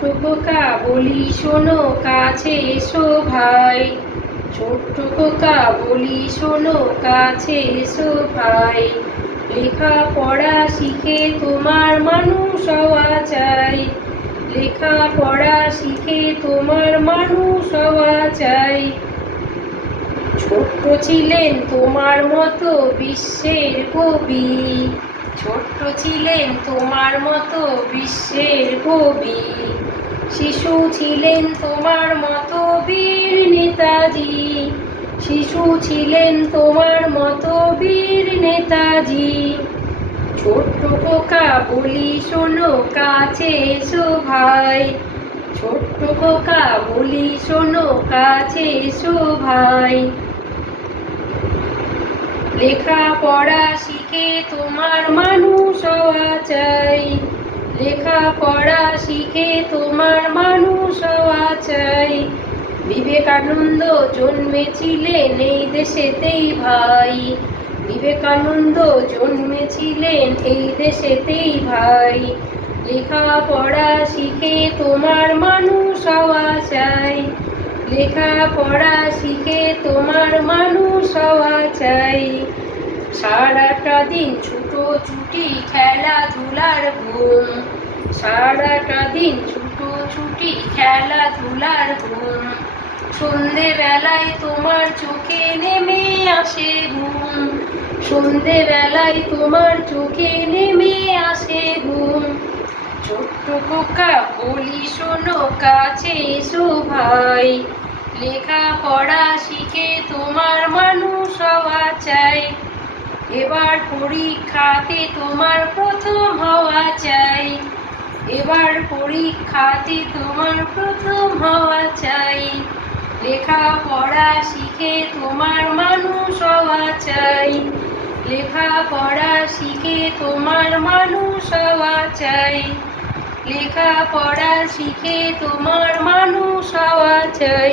ছোট্ট খোকা বলি শোনো কাছে এসো ভাই, ছোট্ট খোকা বলি শোনো কাছে এসো ভাই, লেখা পড়া শিখে তোমার মানুষ হওয়া চাই, লেখা পড়া শিখে তোমার মানুষ হওয়া চাই। ছোট্ট ছিলেন তোমার মতো বিশ্বের কবি, ছোট্ট ছিলেন তোমার মতো বিশ্বের কবি, শিশু ছিলেন তোমার মতো বীর নেতাজি, শিশু ছিলেন তোমার মতো বীর নেতাজি। ছোট্ট খোকা বলি শোনো কাছে এসো ভাই, ছোট্ট খোকা বলি শোনো কাছে এসো ভাই, লেখা পড়া শিখে তোমার মানুষ হওয়া চাই, লেখা পড়া শিখে তোমার মানুষ হওয়া চাই। বিবেকানন্দ জন্মেছিলেন এই দেশেতেই ভাই, বিবেকানন্দ জন্মেছিলেন এই দেশেতেই ভাই, লেখা পড়া শিখে তোমার মানুষ হওয়া চাই, লেখা পড়া শিখে তোমার মানুষ হওয়া চাই। সারাটা দিন ছুটোছুটি খেলাধুলার ঘুম, সারাটা দিন ছুটোছুটি খেলাধুলার ঘুম, সন্ধেবেলায় তোমার চোখে নেমে আসে ঘুম, সন্ধেবেলায় তোমার চোখে নেমে আসে ঘুম। ছোট্ট খোকা বলি শোনো কাছে এসো ভাই, লেখা পড়া শিখে তোমার মানুষ হওয়া চাই, এবার পরীক্ষাতে তোমার প্রথম হওয়া চাই, এবার পরীক্ষাতে তোমার প্রথম হওয়া চাই, লেখা পড়া শিখে তোমার মানুষ হওয়া চাই, লেখা পড়া শিখে তোমার মানুষ হওয়া চাই, লেখা পড়া শিখে তোমার মানুষ হওয়া চাই।